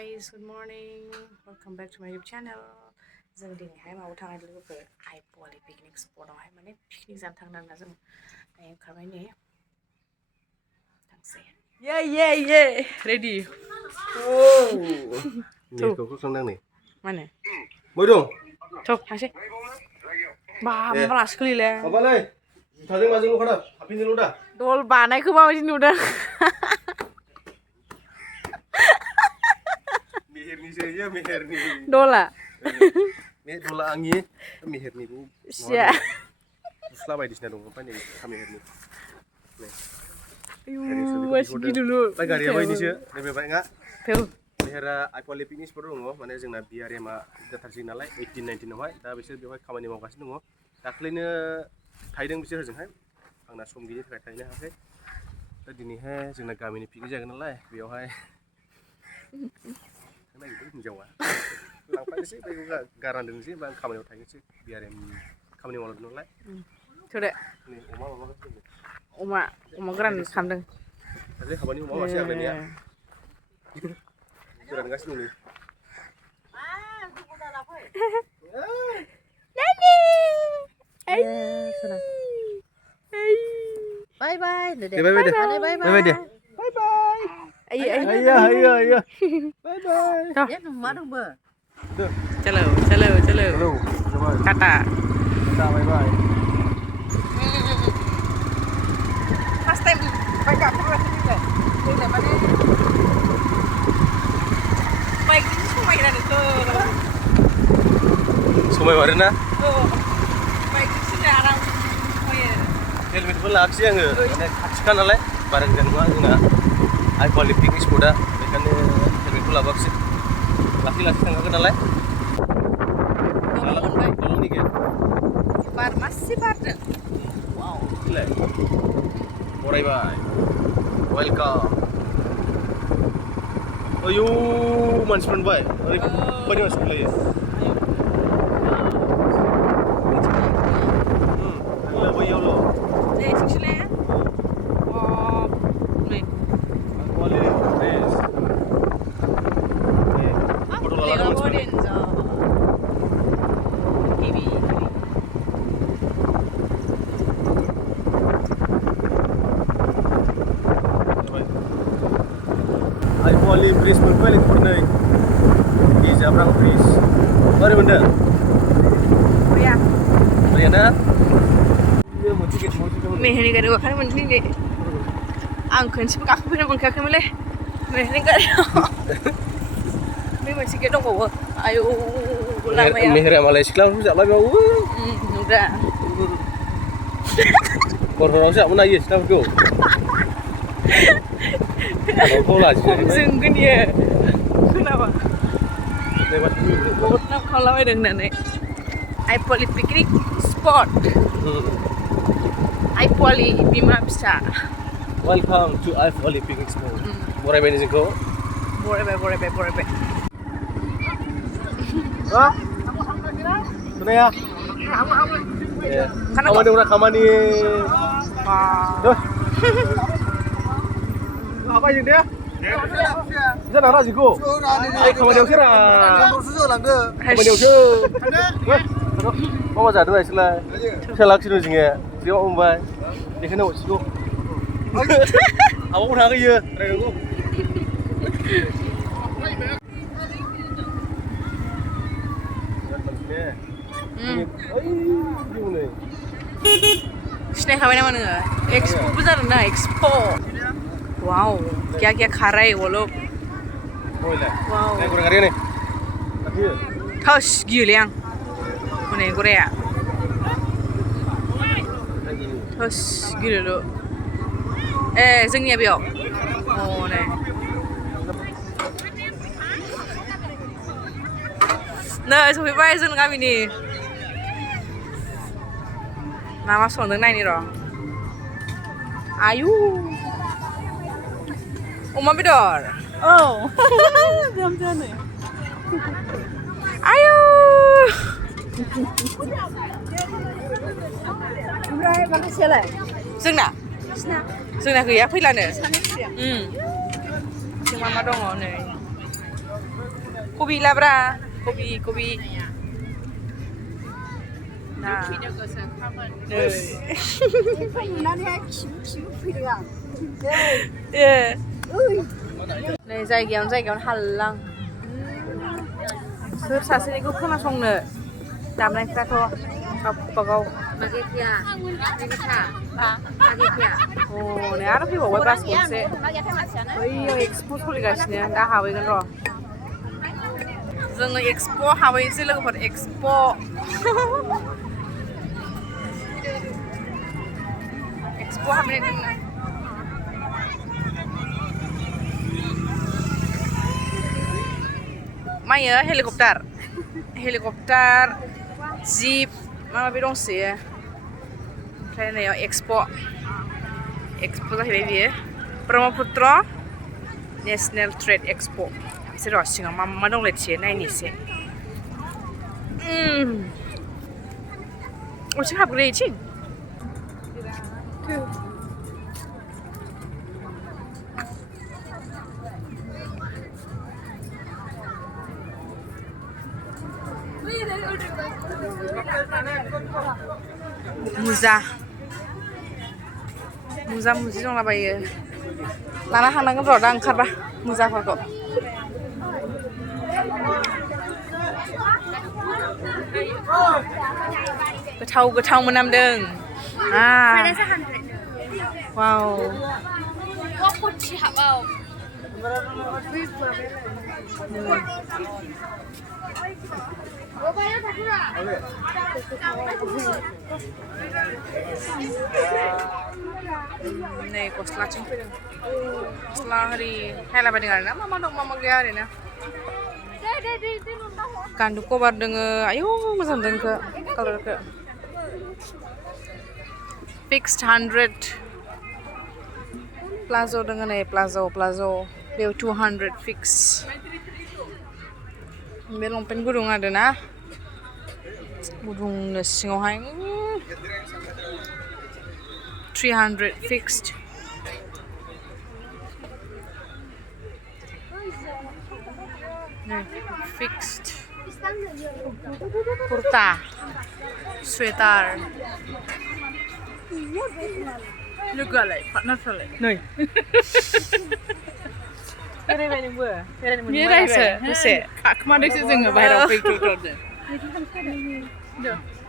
guys, good morning. Welcome back to my YouTube channel. जों दिनैहाय माबायाव थांनाय लोगोफोर आइपवालि पिकनिक स्पटआवहाय माने पिकनिक जानो थांदों आरोना जों ओंखारबाय नै थांसै ये रेडि नेखौ खोख्लांदों नै माने मै दं थ' थांसै बा माबा लासै गोलैले माबालै जुथाजों माजों ल'खादा हाफिनजोंल' दा दल बानायखौ माबायदि नुदों मेहेरनिसो इयो मेहेरनि दला बे दला आंनि मेहेरनिखौ सिया गस्ला बायदिसिना दं ओमफ्राय नै मेहेरनि वासि dulu ओमफ्राय गारिया बायदिसो नैबे बाइकआ tuh मेहेरा आइपवालि पिकनिक स्पट दङ माने जोंना बिआरएमआ जाथारसै नालाय 18-19आवहाय दा बिसोर बेवहाय खामानि मावगासिनो दङ दाख्लैनो थाहैदों बिसोर ओजोंहाय आंना सम गैयिनि थाखाय थाहैनो हायाखै दा दिनैहाय जोंना गामिनि पिकनिक जागोन नालाय बेयावहाय नागिरदों हिन्जावा लांफानोसै बेखौ गारना दोननोसै बा खामानियाव थाहैनोसै बिआरएम खामानि मावदों नालाय coba नै अमा माबागासिनो अमा गोरान खालामदों दाख्लै हाबानि अमा मासे आग्लायनाया गोरानगासिनो दं Bye bye. deh bye bye deh Bye bye. bye bye deh bye bye ayo bye bye Ya nomor dong be. Chalo kata bye bye first time baik apa rasanya deh ini mana baik ini semua yang ada tuh समाय मारोना baik ini sudah orang oh ya हेलमेटबो लाखियो आङो माने खाथिखा नालाय बारा गोजान नङा जोंना आइपवालि पिकनिक स्पटआ बेखायनो हेलमेटखौ लाबोआखिसै लाखि थांखागोन नालाय दलंनि गेट बार masih बारदों वाव गैलाय बरायबाय वेलकाम आयौ मानसिफोर मोनबाय ओरैबायदि मानसि फैलायो nih sini oh nih आइपवालि ब्रिज मोनबाय लोगोफोरनै di Jabrang Bridge बोरै मोनदों ना मेहेरनि गारियाव गाखोनो मोनदों दे आं खनसेबो गाखोफेरनो मोनखायाखैमोनलै मेहेरनि गारियाव बे मोनसे गेट दंबावो आयौ लामाया मेहेरा मालाय सिख्लाफोर जालायबावो नुदा हरावसो जाबोनो हायो सिख्लाफोरखौ जोंगोन इयो खोनाबा बहुद नाम खालामलाबायदों होननानै आइपवालि पिकनिक स्पट आइपवालि बिमा फिसा वेलकाम टु आइपवालि पिकनिक स्पट बरायबाय जोंखौ बरायबाय खोनाया खामानि दंना खामानि हाबाय जों दे जाना राजिखौ आइ खामानियावसो रा खामानियावसो माबा जादों आइसोलाय फिसालाखिनो जोङो बेयाव हमबाय बेखायनो असिखौ आबाव थाखैयो रायनांगौ सिनायखाबाय नामा नोङो एक्सप'बो जादों ना एक्सप' वाव क्या खा रहा है वो लोग वाव थस गियोलै आं हनै गराया थस गियोल' ए जोंनिया बेयाव हनै नै सफैबाय जों गामिनि मा संदों नायनि र' आयु अमा बेदर औ जानो आयु ओमफ्राय माखासेयालाय जोंना गैया फैलानो जों मा दङ नै kopi labra, kopi. Nah. नै जायगायावनो हाललां सोर सासेनिखौ खोनासंनो दामनायफ्राथ' गावबागाव नै आरो फैबावबाय बास गंसे बैयाव एक्सप' सोलिगासिनो दा हाबहैगोन र' जोङो एक्सप' हाबहैनोसै लोगोफोर एक्सप' हाबहैनाय दङ मायो हेलिकप्टार जिप माबा दंसोयो ओमफ्राय नैयाव एक्सप' जाहैबाय बियो ब्रह्मपुत्र नेसनेल ट्रेड एक्सप' एसे र' सिङाव मा दंलायथियो नायनोसै अबेथिं हाबग्रोयो मुजा दंलाबायो लाना थांनांगोन र' दा ओंखारबा मुजाफोरखौ गोथाव मोनामदों वाव नै गस्लाथिं फैदों गस्ला आरि नायलाबायदों आरोना मा दं मा गैया ओरैनो गान्दु कभार दोङो आयौ मोजां मोनदों बेखौ कालारखौ फिक्सड 100 प्लाज' दोङो नै प्लाज' बेयाव 200 फिक्स बे लंपेन्ट गुदुं आरोना गुदुंनो सिङावहाय 300 फिक्सड फिक्सड कुर्ता स्वेटार लोगोआलाय पार्टनारफ्रालाय नै बेरायबाय नोंबो बेरायबाय दसे खाखोमादोंसो जोङो बाहेरायाव फैथ'दों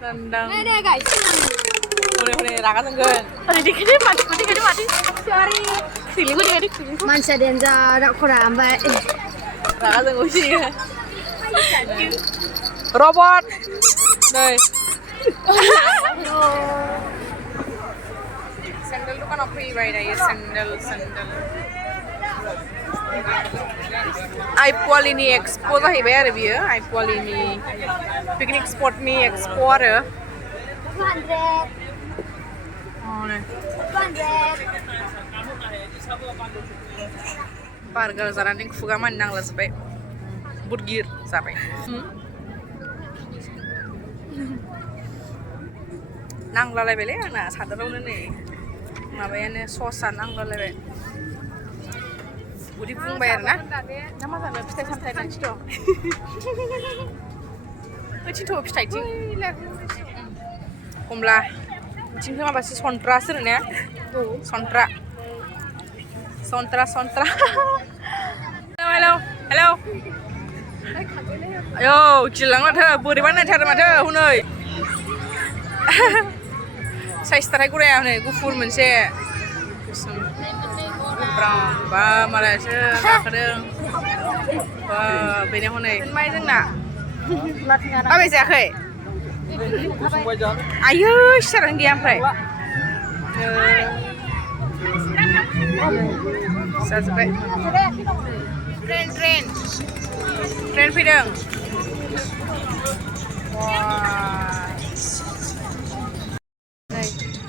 लांदां हनै रागा जोंगोन मानसिया देन्जार खरा ओमफ्राय रागा जोंगौसै रबट नै सेन्देल दखानाव फैबाय दायो सेन्देल आइपुवालिनि एक्सप' जाहैबाय आरो बियो आइपुवालिनि पिकनिक स्पटनि एक्सप' आरो बार्गार जानानै खुगा मानि नांलाजोब्बाय बुदगिर जाबाय नांलालायबायलै आंना सादोरावनो नै माबायानो ससआ नांलालायबाय उदै बुंबाय आरोना ना मा जानो फिथाइ सामथाइ खाथिथ' ओइथिंथ' फिथाइथिं कमला बिथिंथ' माबासो सन्ट्रासो होनो ने सन्ट्रा हेलौ आयौ गिलां माथो बोरैबा नायथारो माथो हनै साइसथाराय गराया हनै गुफुर मोनसे बा मालायसो गाखोदों बा बेनो हनै माय जोंना माबे जायाखै आयै सियारानो गैया ओमफ्राय जाजोब्बाय ट्रेन फैदों नै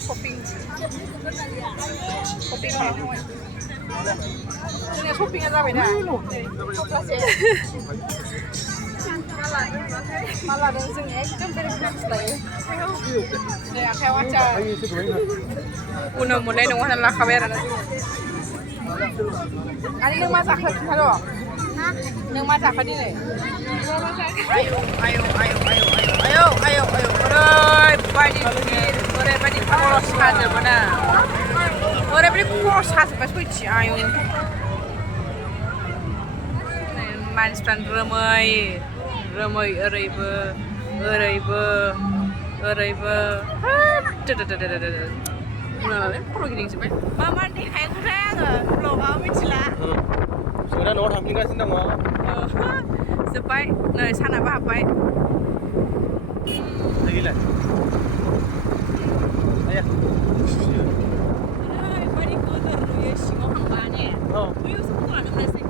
शपिं खालामबाय जोंनिया शपिंआ जाबाय दा मा लादों जों एकदम बेलेग लायो नै आखायाव आथिया उनाव मोननाय नङा होननानै लाखाबाय आरो नों मा जाखो खिन्थार' nang ma जाखा दिनै आयौ आयौ आयौ आयौ आयौ आयौ आयौ ओरैबायदि गिदिर ओरैबायदि खर' साजोबो ना ओरैबायदि खर' साजोब्बाय सयथि आयौ मानसिफ्रानो रोमै रोमै ओरैबो ओरैबो ओरैबो उनावलाय खर' गिदिंजोब्बाय मा मा देखायखोथाय आङो ब्लगाव मिथिला जों दा न'आव थांफिनगासिनो दङ जोब्बाय नै सानाबो हाबबाय गैला आया ओरैबायदि गोदोर नुयो सिङाव हांबा ने औ बैयावसो फट' लानो मोनासै